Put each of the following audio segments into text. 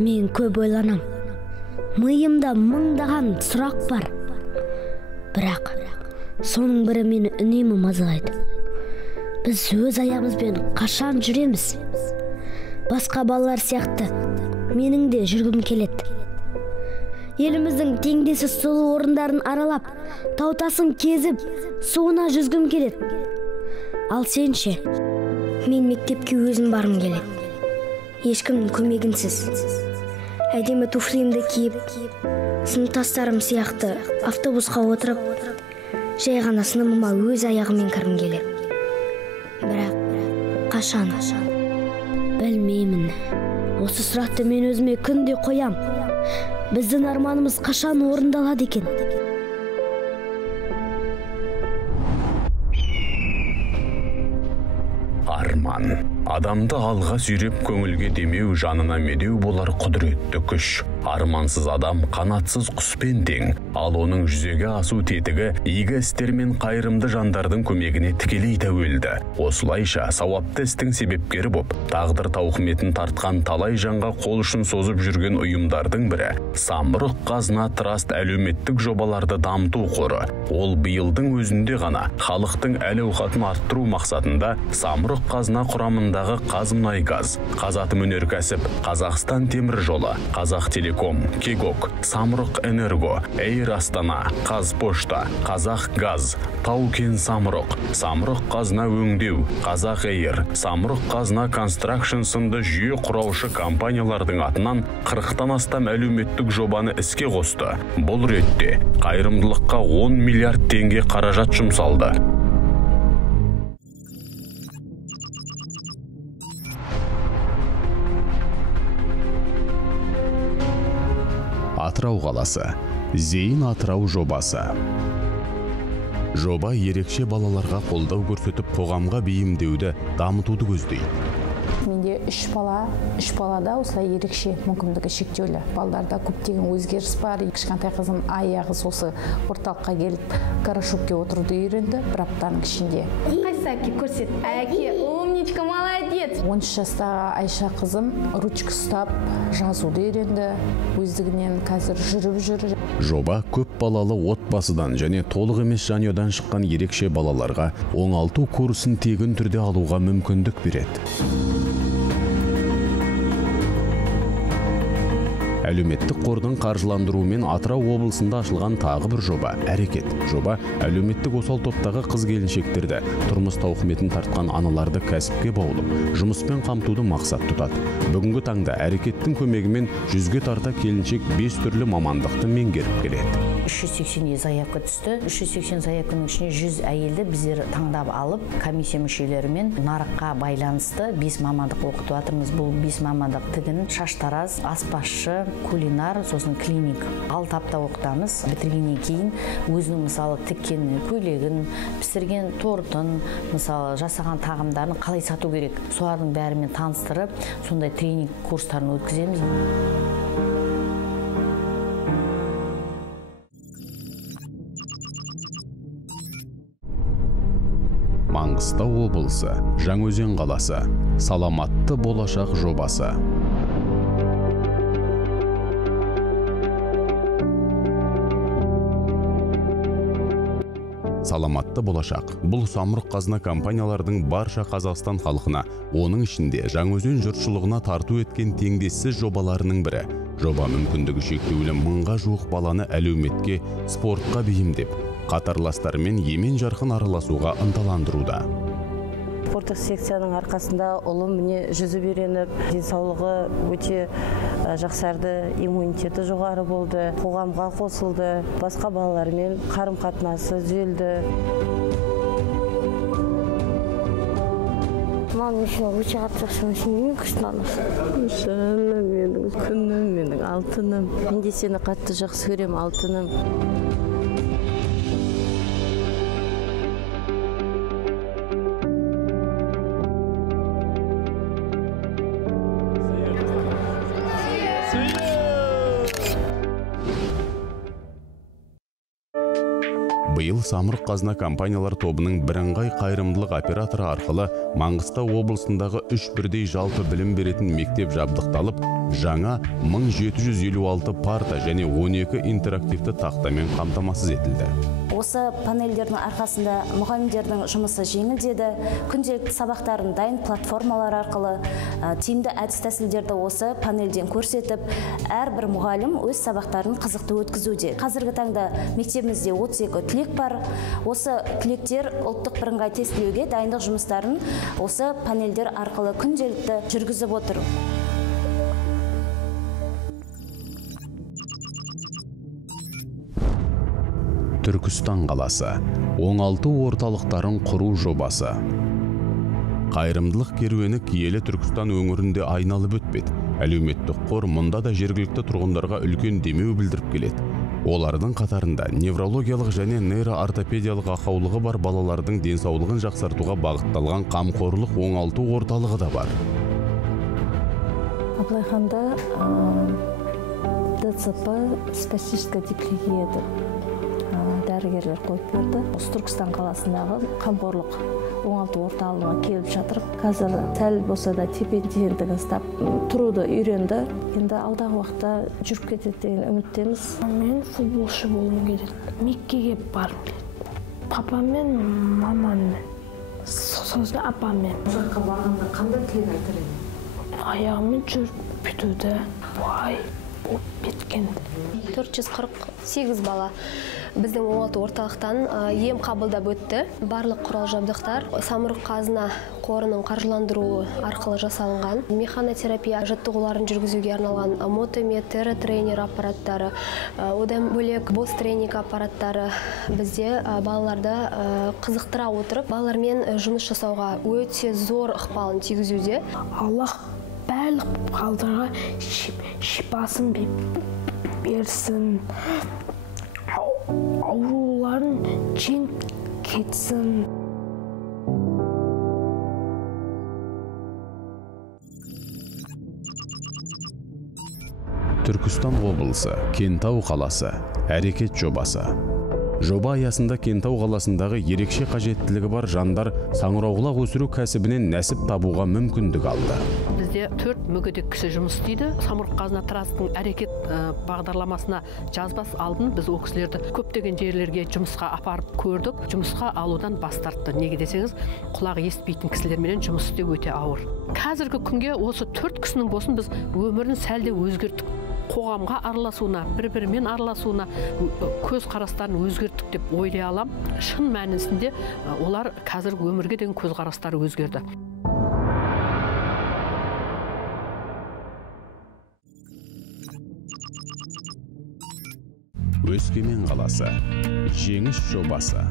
Мен көп ойланам. Миымда мыңдаған сұрақ бар. Бірақ соның бірі мені үнемі мазалайды. Біз өз аяғымызбен қашан жүреміз? Басқа балалар сияқты менің де жүргім келеді. Еліміздің теңдессіз сұлу орындарын аралап, таутасын кезіп, суына жүзгім келеді. Ал сен ше? Мен мектепке өзім барым келеді. Ешкімнің көмегінсіз. Әдемі туфлимді киіп, сыныптастарым сияқты автобусқа отырып, жай ғана сыныбыма өз аяғыммен кіргім келеді. Бірақ қашан? Білмеймін. Осы сұрақты мен өзіме күнде қоям. Біздің арманымыз қашан орындалады екен? Арман. Адамды алға сүйреп көңілге демеу, жанына медеу болар құдіретті күш. Армансыз адам қанатсыз құспен тең, ал оның жүзеге асу тетігі игі істер мен қайырымды жандардың көмегіне тікелей тәуелді. Осылайша сауапты істің себепкері боп, тағдыр тауқыметін тартқан талай жанға қол ұшын созып жүрген ұйымдардың бірі Самұрық Қазына Траст әлеуметтік жобаларды дамыту қоры. Ол биылдың өзінде ғана халықтың әл-ауқатын арттыру мақсатында Самұрық Қазына құрамындағы Қазмұнайгаз, Қазатомөнеркәсіп, Қазақстан темір жолы, Қазақтелеком, Кегок, Самұрық Энерго, Эйр Астана, Қазпошта, Қазақгаз, Таукен Самұрық, Самұрық Қазына өңдеу, Қазақ Эйр, Самұрық Қазына Констракшн сынды жүйе құраушы компаниялардың атынан 40-тан астам әлеуметтік жобаны іске қосты. Бұл ретте қайырымдылыққа 10 миллиард теңге қаражат жұмсалды. Атырау қаласы, Зейін Атырау жобасы. Жоба ерекше балаларға қолдау көрсетіп, қоғамға бейімдеуді, дамытуды көздейді. Менде үш балада осылай ерекше мүмкіндігі шектеулі. Балаларда көптеген өзгеріс бар. Кішкентай қызым аяғы сосы орталыққа келіп, карашокке отыруды үйренді бір аптаның ішінде. Қайсы әке көрсет? Әке, умничка, молодец. 13 жастағы Айша қызым ручка ұстап жазуды үйренді. Өздігінен қазір жүріп жүр. Жоба көп балалы отбасыдан және толық емес жанұядан шыққан ерекше балаларға оңалту курсын тегін түрде алуға мүмкіндік береді. Әлеуметтік қордың қаржыландыруымен Атырау облысында ашылған тағы бір жоба әрекет. Жоба әлеуметтік осал топтағы қыз-келіншектерді, тұрмыс тауқыметін тартқан аналарды кәсіпке баулып, жұмыспен қамтуды мақсат тұтады. Бүгінгі таңда әрекеттің көмегімен 100-ге тарта келіншек 5 түрлі мамандықты меңгеріп келеді. 380 заявка түсті. 380 заявканың ішіне 100 әйелді біздер таңдап алып, комиссия мүшелерімен нарыққа байланысты 5 мамандық оқытып жатырмыз. Бұл 5 мамандық тігін, шаштараз, аспазшы, кулинар, сосын клиник. 6 апта оқытамыз. Бітіргеннен кейін өзінің мысалы тіккен көйлегін, пісірген тортын, мысалы жасаған тағамдарын қалай сату керек, солардың бәрімен таныстырып, сондай тренинг курстарын өткіземіз. Маңғыстау облысы, Жаңаөзен қаласы, Саламатты болашақ жобасы. Саламатты болашақ. Бұл Самұрық Қазына компаниялардың барша Қазақстан халқына, оның ішінде Жаңаөзен жұртшылығына тарту еткен теңдессіз жобаларының бірі. Жоба мүмкіндігі шектеулі 1000-ға жуық баланы әлеуметке, спортқа бейімдеп, қатарластарымен емен жарқын араласуға ынталандыруда. Спорттық секцияның арқасында ұлым міне жүзіп үйреніп, денсаулығы өте жақсарды, иммунитеті жоғары болды, қоғамға қосылды, басқа балалармен қарым-қатынасы түзелді. Мам, үшін өте қатырсың, сен күшті Жаным менің, күнім менің, алтыным. Мен де сені қатты жақсы көрем, алтыным. Быйыл Самұрық Қазына компаниялар тобының бірыңғай қайырымдылық операторы арқылы Маңғыстау облысындағы 3 бірдей жалпы білім беретін мектеп жабдықталып, жаңа 1756 парта және 12 интерактивті тақтамен қамтамасыз етілді. Осы панельдердің арқасында мұғалімдердің жұмысы жеңілдеді, күнделікті сабақтарын дайын платформалар арқылы тиімді әдіс-тәсілдерді осы панельден көрсетіп, әрбір мұғалім өз сабақтарын қызықты өткізуде. Қазіргі таңда мектебімізде 32 түлек бар. Осы түлектер ұлттық бірыңғай тестілеуге дайындық жұмыстарын осы панельдер арқылы күнделікті жүргізіп отыр. Түркістан қаласы оңалту орталықтарын құру жобасы. Қайырымдылық керуені киелі Түркістан өңірінде айналып өтпеді. Әлеуметтік қор мұнда да жергілікті тұрғындарға үлкен демеу білдіріп келеді. Олардың қатарында неврологиялық және нейроортопедиялық ақаулығы бар балалардың денсаулығын жақсартуға бағытталған қамқорлық оңалту орталығы да бар. Абылайханда ДЦП специфическая диплегия дәрігерлер қойып берді. Түркістан қаласындағы қамқорлық оңалту орталығына келіп жатыр. Қазір сәл болса да тепе-теңдігін ұстап тұруды үйренді. Енді алдағы уақытта жүріп кетеді деген үміттеміз. Мен футболшы болуым керек. Меккеге барып келеді. Папамен, мамамен, сосын апамен. Жаққа барғанда қандай тілек айтар едің? Аяғымен жүріп бүйтуді, бай болып кеткенді. 448 бала біздің оңалту орталықтан ем қабылдап өтті. Барлық құрал жабдықтар Самұрық Қазына қорының қаржыландыруы арқылы жасалынған. Механотерапия жаттығуларын жүргізуге арналған мотометр, тренер аппараттары, одан бөлек бос тренинг аппараттары бізде балаларды қызықтыра отырып, балалармен жұмыс жасауға өте зор ықпалын тигізуде. Аллах барлық балдарға шипасын берсін, ауруларын жеңіп кетсін. Түркістан облысы, Кентау қаласы, әрекет жобасы. Жоба аясында Кентау қаласындағы ерекше қажеттілігі бар жандар саңырауқұлақ өсіру кәсібінен нәсіп табуға мүмкіндік алды. Бізде 4 мүгедек кісі жұмыс істейді. Самұрық Қазына Трастың әрекет бағдарламасына жазбас алдын біз ол кісілерді көптеген жерлерге жұмысқа апарып көрдік. Жұмысқа алудан бас тартты. Неге десеңіз, құлағы естпейтін кісілермен жұмыс істеу өте ауыр. Қазіргі күнге осы 4 кісінің болсын біз өмірін сәлде өзгерттік. Қоғамға араласуына, бір-бірімен араласуына, көз қарастарын өзгерттік деп ойлай алам. Шын мәнісінде олар қазіргі өмірге деген көз қарастары өзгерді. Өскемен қаласы, жеңіс жобасы.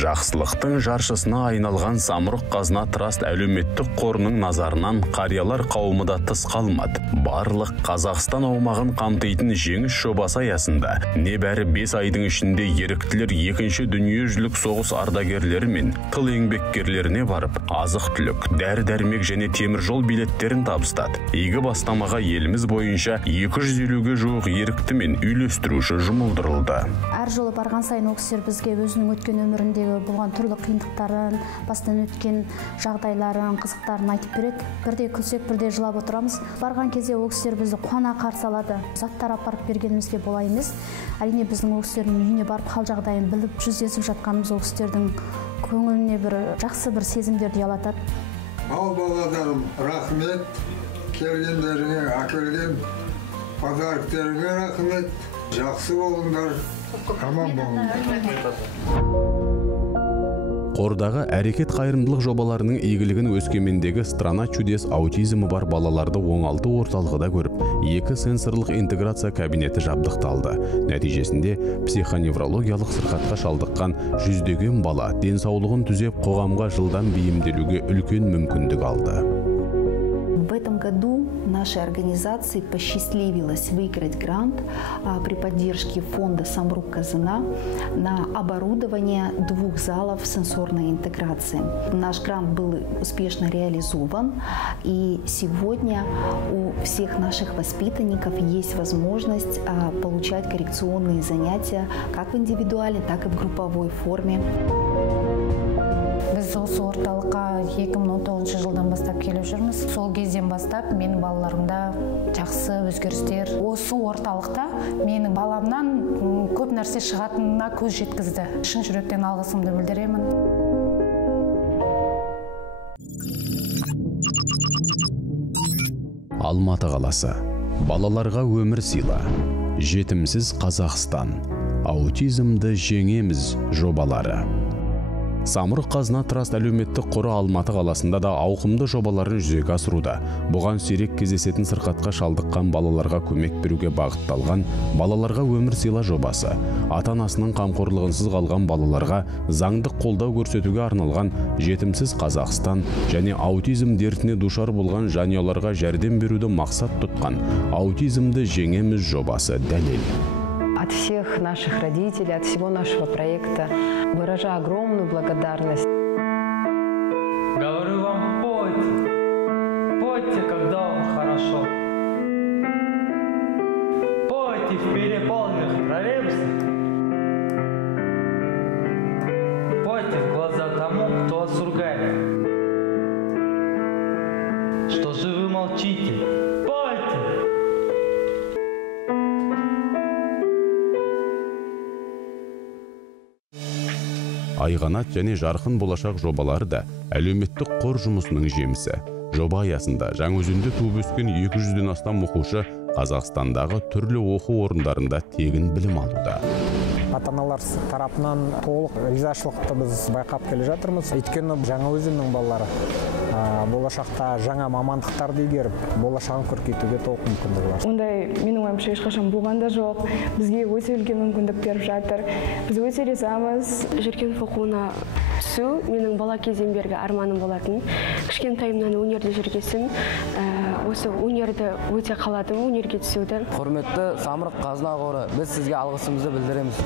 Жақсылықтың жаршысына айналған Самұрық Қазына Траст әлеуметтік қорының назарынан қариялар қауымы да тыс қалмады. Барлық Қазақстан аумағын қамтитын жеңіс жобасы аясында небәрі 5 айдың ішінде еріктілер 2-ші дүниежүзілік соғыс ардагерлері мен тыл еңбеккерлеріне барып, азық-түлік, дәрі-дәрмек және темір жол билеттерін табыстады. Игі бастамаға еліміз бойынша 250-ге жуық ерікті мен үйлестіруші жұмылдырылды. Әр жолы барған сайын оқысыр бізге өзінің өткен өмірінде болған түрлі қиындықтарын, бастан өткен жағдайларын, қызықтарын айтып береді. Бірде күлсек, бірде жылап отырамыз. Барған кезде ол кісілер бізді қуана қарсы алады. Заттар апарып бергенімізге бола емес. Әрине біздің ол кісілердің үйіне барып хал жағдайын біліп, жүздесіп жатқанымыз ол кісілердің көңіліне бір жақсы бір сезімдерді ұялатады. Ал балаларым, рахмет. Келгендеріңе, әкелген подарктеріңе рахмет. Жақсы болыңдар. Аман болыңдар. Қордағы әрекет қайырымдылық жобаларының игілігін Өскемендегі Страна чудес аутизмі бар балаларды оңалту орталығы да көріп, 2 сенсорлық интеграция кабинеті жабдықталды. Нәтижесінде психоневрологиялық сырқатқа шалдыққан 100-деген бала денсаулығын түзеп, қоғамға жылдам бейімделуге үлкен мүмкіндік алды. В этом году нашей организации посчастливилось выиграть грант при поддержке фонда «Самрук-Казына» на оборудование 2 залов сенсорной интеграции. Наш грант был успешно реализован, и сегодня у всех наших воспитанников есть возможность получать коррекционные занятия как в индивидуальной, так и в групповой форме. Біз осы орталыққа 2019 жылдан бастап келіп жүрміз. Сол кезден бастап менің балаларымда жақсы өзгерістер. Осы орталықта менің баламнан көп нәрсе шығатынына көз жеткізді. Шын жүректен алғысымды білдіремін. Алматы қаласы. Балаларға өмір сыйла. Жетімсіз Қазақстан. Аутизмді жеңеміз жобалары. Самұрық-Қазына Траст әлеуметтік қоры Алматы қаласында да ауқымды жобаларын жүзеге асыруда. Бұған сирек кездесетін сырқатқа шалдыққан балаларға көмек беруге бағытталған балаларға өмір сыйла жобасы, ата-анасының қамқорлығынсыз қалған балаларға заңдық қолдау көрсетуге арналған Жетімсіз Қазақстан және аутизм дертіне душар болған жанұяларға жәрдем беруді мақсат тұтқан аутизмді жеңеміз жобасы дәлел. От всех наших родителей, от всего нашего проекта выражаю огромную благодарность. Говорю вам, пойте. Пойте, когда вам хорошо. Пойте в переполненных троллейбусах. Пойте в глаза тому, кто вас ругает. Что же вы молчите? Пойте! Айғанат және жарқын болашақ жобалары да әлеуметтік қор жұмысының жемісі. Жоба аясында Жаңаөзенде туып өскен 200-ден астам оқушы Қазақстандағы түрлі оқу орындарында тегін білім алуда. Ата-аналар тарапынан толық ризашылықты біз байқап келе жатырмыз. Өйткені Жаңаөзеннің балалары болашақта жаңа мамандықтарды игеріп, болашағын көркейтуге толық мүмкіндігі бар. Ондай менің ойымша ешқашан болған да жоқ. Бізге өте үлкен мүмкіндік беріп жатыр. Біз өте ризамыз. Жүргенов оқуына түсу менің бала кезден бергі арманым болатын. Кішкентайымнан өнерде жүргесін, осы өнерді өте қаладым, өнерге түсуді. Құрметті Самұрық-Қазына қоры, біз сізге алғысымызды білдіреміз.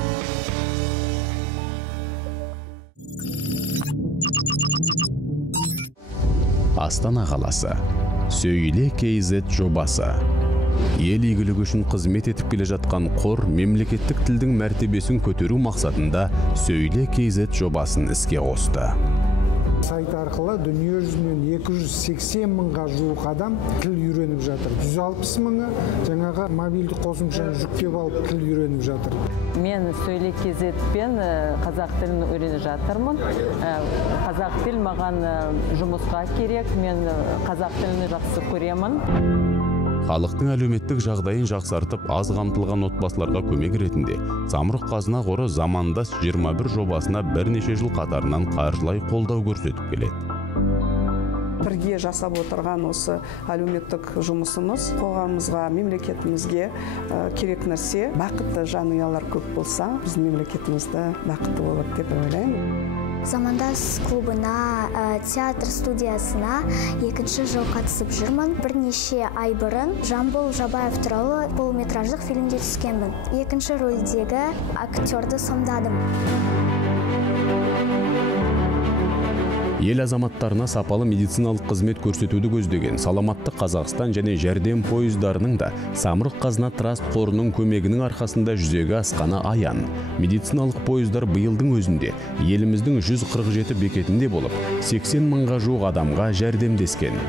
Астана қаласы. Сөйле KZ жобасы. Ел игілігі үшін қызмет етіп келе жатқан қор мемлекеттік тілдің мәртебесін көтеру мақсатында Сөйле KZ жобасын іске қосты. Сайт арқылы дүние жүзінен 280 мыңға жуық адам тіл үйреніп жатыр. 160 мыңы жаңағы мобильді қосымшаны жүктеп алып тіл үйреніп жатыр. Мен Сөйле KZ-пен қазақ тілін үйреніп жатырмын. Қазақ тіл маған жұмысқа керек, мен қазақ тілін жақсы көремін. Халықтың әлеуметтік жағдайын жақсартып, аз қамтылған отбасыларға көмек ретінде Самұрық-Қазына қоры замандас 21 жобасына бірнеше жыл қатарынан қаржылай қолдау көрсетіп келеді. Бірге жасап отырған осы әлеуметтік жұмысымыз қоғамымызға, мемлекетімізге керек нәрсе. Бақытты жанұялар көп болса, біздің мемлекетімізді бақытты болады деп ойлаймын. Замандас клубына, театр студиясына 2-ші жыл қатысып жүрмін. Бірнеше ай бұрын Жамбыл Жабаев туралы полуметраждық фильмде түскенмін. 2-ші рөлдегі актерді сомдадым. Ел азаматтарына сапалы медициналық қызмет көрсетуді көздеген Саламатты Қазақстан және жәрдем пойыздарының да Самұрық-Қазына Траст қорының көмегінің арқасында жүзеге асқаны аян. Медициналық пойыздар биылдың өзінде еліміздің 147 бекетінде болып, 80 мыңға жуық адамға жәрдемдескен.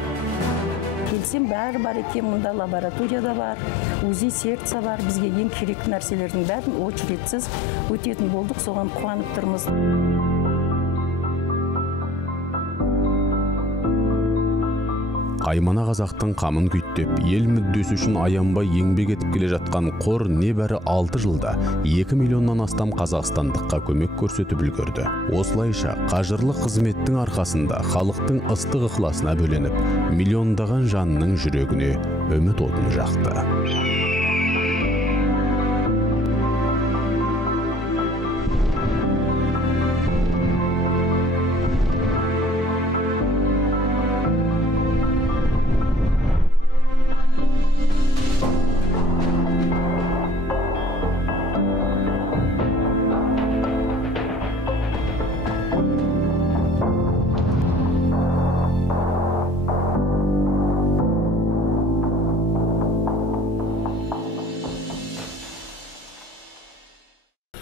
Келсем бәрі бар екен, мұнда лабораторияда бар, УЗИ секция бар. Бізге ең керекті нәрселердің бәрін очередсіз өтетін болдық, соған қуанып тұрмыз. Қаймана қазақтың қамын күйттеп, ел мүддесі үшін аянбай еңбек етіп келе жатқан қор небәрі 6 жылда 2 миллионнан астам қазақстандыққа көмек көрсетіп үлгерді. Осылайша қажырлы қызметтің арқасында халықтың ыстық ықыласына бөленіп, миллиондаған жанның жүрегіне үміт отын жақты.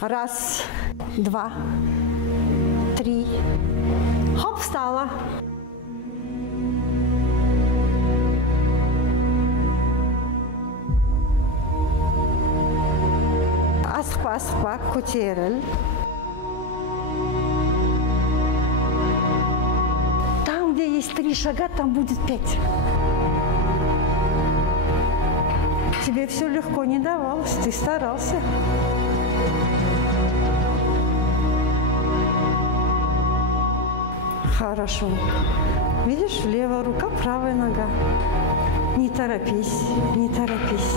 Раз, два, три. Хоп, встала. Асықпа, асықпа, көтеріл. Там, где есть 3 шага, там будет 5. Тебе все легко не давалось, ты старался. Хорошо. Видишь, левая рука, правая нога. Не торопись, не торопись.